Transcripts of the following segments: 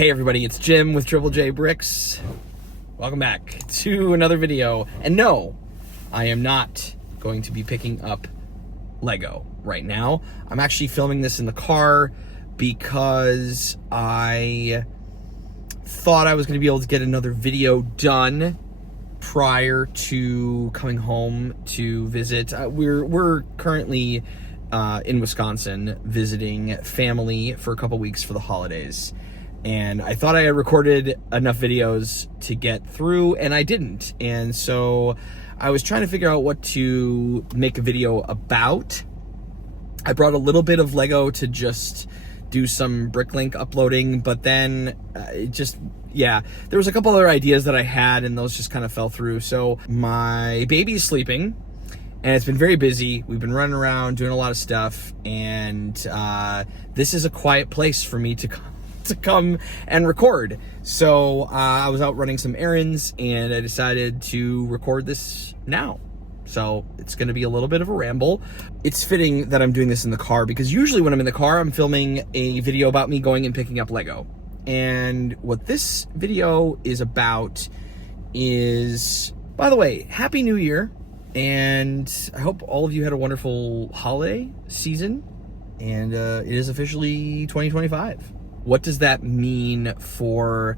Hey everybody, it's Jim with Triple J Bricks. Welcome back to another video. And no, I am not going to be picking up Lego right now. I'm actually filming this in the car because I thought I was going to be able to get another video done prior to coming home to visit. We're currently in Wisconsin visiting family for a couple weeks for the holidays. And I thought I had recorded enough videos to get through, and I didn't. And so I was trying to figure out what to make a video about. I brought a little bit of Lego to just do some Bricklink uploading, but then there was a couple other ideas that I had, and those just kind of fell through. So my baby's sleeping, and it's been very busy. We've been running around doing a lot of stuff, and this is a quiet place for me to come and record. So I was out running some errands, and I decided to record this now. So it's going to be a little bit of a ramble. It's fitting that I'm doing this in the car because usually when I'm in the car, I'm filming a video about me going and picking up Lego. And what this video is about is, by the way, Happy New Year. And I hope all of you had a wonderful holiday season. And it is officially 2025. What does that mean for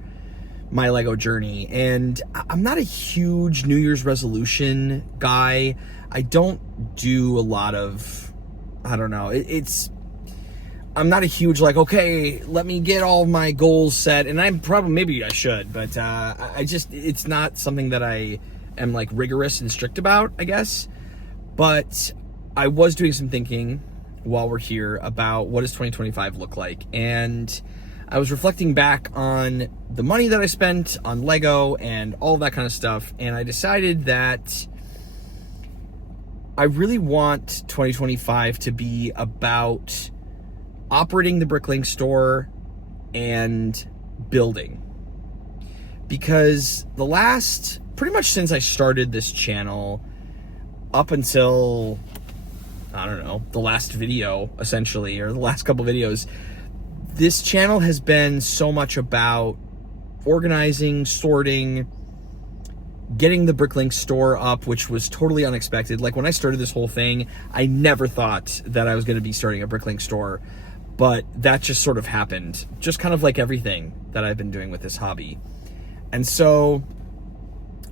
my Lego journey? And I'm not a huge New Year's resolution guy. I don't do a lot of, I don't know, I'm not a huge okay, let me get all of my goals set. And maybe I should, but it's not something that I am rigorous and strict about, I guess. But I was doing some thinking while we're here about what does 2025 look like. And I was reflecting back on the money that I spent on Lego and all that kind of stuff. And I decided that I really want 2025 to be about operating the Bricklink store and building. Because pretty much since I started this channel up until, I don't know, the last video, essentially, or the last couple videos, this channel has been so much about organizing, sorting, getting the Bricklink store up, which was totally unexpected. When I started this whole thing, I never thought that I was going to be starting a Bricklink store, but that just sort of happened, just kind of like everything that I've been doing with this hobby. And so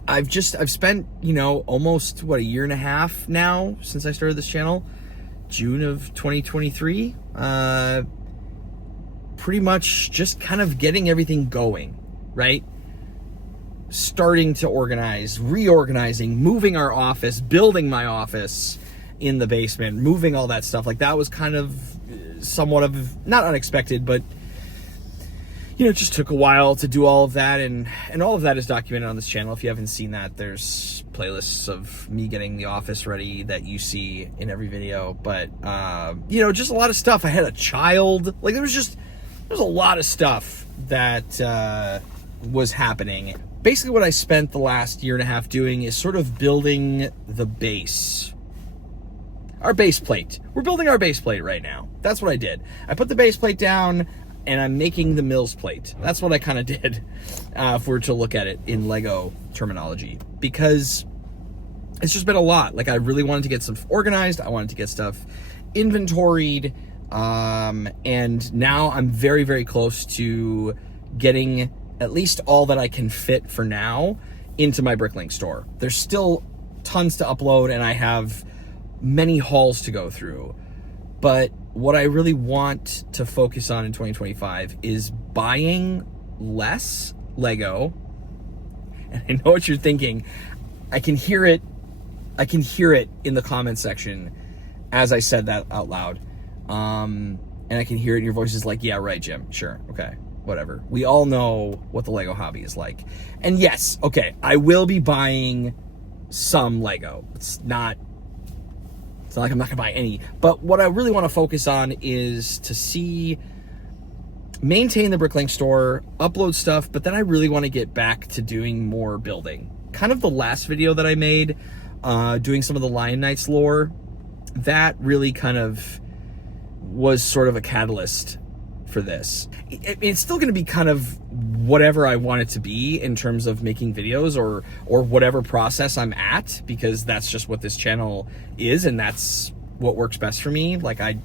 I've spent, almost a year and a half now since I started this channel, June of 2023, pretty much just kind of getting everything going, right? Starting to organize, reorganizing, moving our office, building my office in the basement, moving all that stuff. That was kind of somewhat of, not unexpected, but it just took a while to do all of that, and all of that is documented on this channel. If you haven't seen that, there's playlists of me getting the office ready that you see in every video. But just a lot of stuff. I had a child. There's a lot of stuff that was happening. Basically, what I spent the last year and a half doing is sort of building the base. Our base plate. We're building our base plate right now. That's what I did. I put the base plate down, and I'm making the Mills plate. That's what I kind of did, if we're to look at it in Lego terminology, because it's just been a lot. I really wanted to get stuff organized. I wanted to get stuff inventoried, and now I'm very, very close to getting at least all that I can fit for now into my Bricklink store. There's still tons to upload, and I have many hauls to go through. But what I really want to focus on in 2025 is buying less Lego. And I know what you're thinking. I can hear it in the comment section as I said that out loud. And I can hear it in your voices yeah, right, Jim. Sure. Okay. Whatever. We all know what the Lego hobby is like. And yes, okay, I will be buying some Lego. It's not like I'm not gonna buy any, but what I really want to focus on is to maintain the Bricklink store, upload stuff, but then I really want to get back to doing more building. Kind of the last video that I made, doing some of the Lion Knights lore, that really kind of was sort of a catalyst for this. It's still going to be kind of whatever I want it to be in terms of making videos or whatever process I'm at, because that's just what this channel is, and that's what works best for me. Like I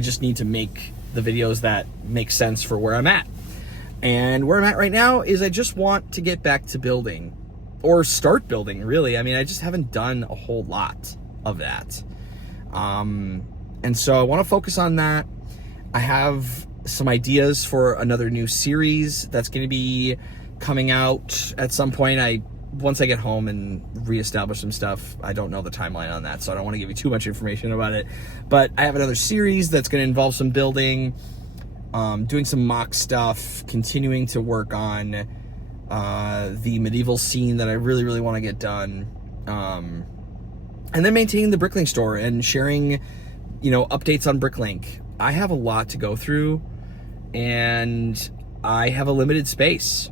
just need to make the videos that make sense for where I'm at. And where I'm at right now is I just want to get back to building, or start building, really. I mean, I just haven't done a whole lot of that. And so I want to focus on that. I have some ideas for another new series that's going to be coming out at some point. Once I get home and reestablish some stuff, I don't know the timeline on that, so I don't want to give you too much information about it. But I have another series that's going to involve some building, doing some mock stuff, continuing to work on the medieval scene that I really, really want to get done. And then maintaining the Bricklink store and sharing, updates on Bricklink. I have a lot to go through, and I have a limited space.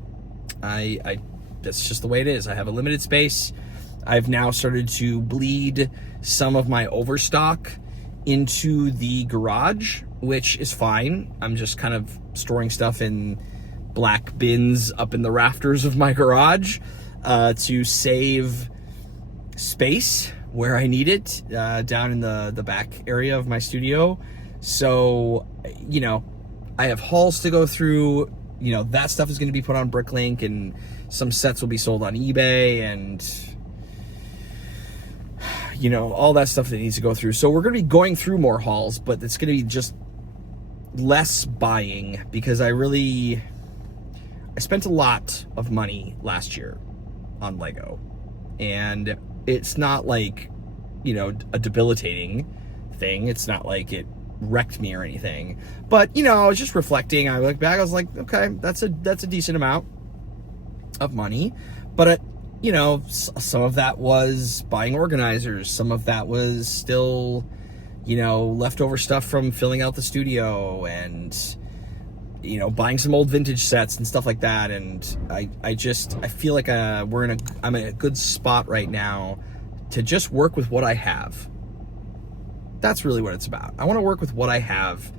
That's just the way it is. I have a limited space. I've now started to bleed some of my overstock into the garage, which is fine. I'm just kind of storing stuff in black bins up in the rafters of my garage to save space where I need it, down in the back area of my studio. So, I have hauls to go through. That stuff is going to be put on Bricklink, and some sets will be sold on eBay, and all that stuff that needs to go through. So we're going to be going through more hauls, but it's going to be just less buying, because I spent a lot of money last year on Lego, and it's not like, a debilitating thing. It's not like it wrecked me or anything, but I was just reflecting. I looked back, I was like, okay, that's a decent amount of money, but some of that was buying organizers, some of that was still leftover stuff from filling out the studio, and buying some old vintage sets and stuff like that. And I feel like I'm in a good spot right now to just work with what I have. That's really what it's about. I want to work with what I have.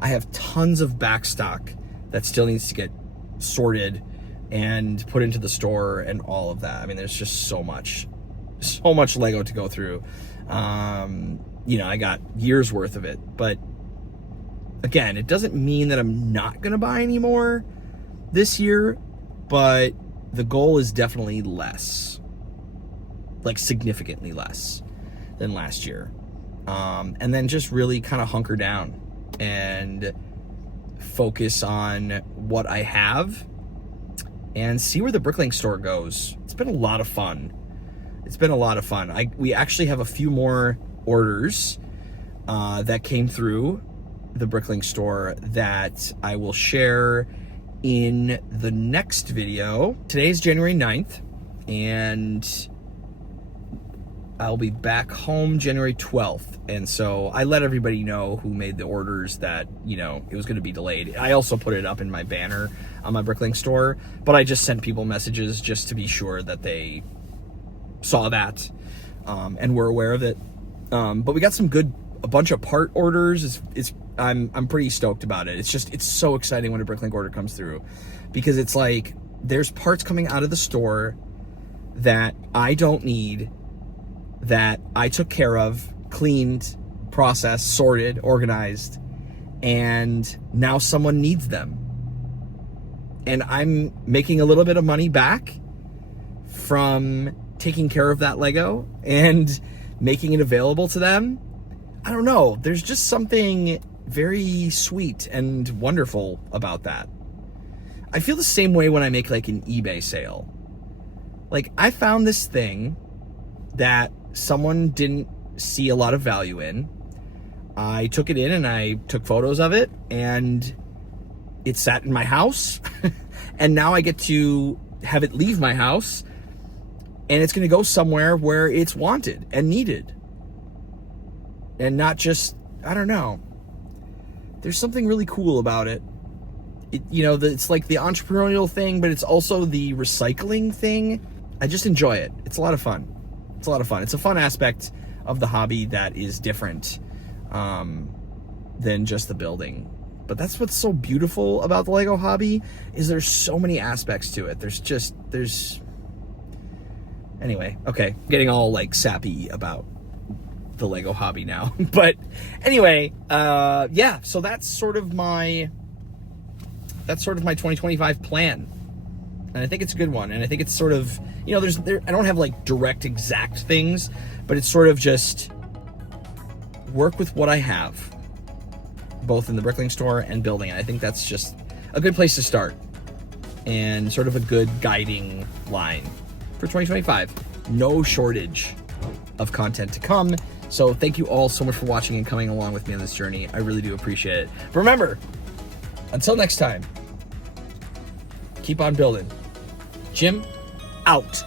I have tons of back stock that still needs to get sorted and put into the store and all of that. I mean, there's just so much Lego to go through. I got years worth of it, but again, it doesn't mean that I'm not going to buy any more this year, but the goal is definitely less, like significantly less than last year. And then just really kind of hunker down and focus on what I have and see where the Bricklink store goes. It's been a lot of fun. We actually have a few more orders that came through the Bricklink store that I will share in the next video. Today's January 9th, and I'll be back home January 12th. And so I let everybody know who made the orders that, it was going to be delayed. I also put it up in my banner on my Bricklink store, but I just sent people messages just to be sure that they saw that and were aware of it. But we got a bunch of part orders. I'm pretty stoked about it. It's so exciting when a Bricklink order comes through, because it's like there's parts coming out of the store that I don't need, that I took care of, cleaned, processed, sorted, organized, and now someone needs them. And I'm making a little bit of money back from taking care of that Lego and making it available to them. I don't know. There's just something very sweet and wonderful about that. I feel the same way when I make like an eBay sale. Like, I found this thing that someone didn't see a lot of value in. I took it in and I took photos of it, and it sat in my house. And now I get to have it leave my house, and it's going to go somewhere where it's wanted and needed. And not just, I don't know. There's something really cool about it. It's like the entrepreneurial thing, but it's also the recycling thing. I just enjoy it. It's a lot of fun. It's a fun aspect of the hobby that is different than just the building. But that's what's so beautiful about the Lego hobby, is there's so many aspects to it. Anyway, okay, getting all like sappy about the Lego hobby now. But anyway, yeah, so that's sort of my 2025 plan. And I think it's a good one. And I think it's sort of, you know, I don't have like direct exact things, but it's sort of just work with what I have, both in the Bricklink store and building it. I think that's just a good place to start and sort of a good guiding line for 2025. No shortage of content to come. So thank you all so much for watching and coming along with me on this journey. I really do appreciate it. But remember, until next time, keep on building. Jim, out.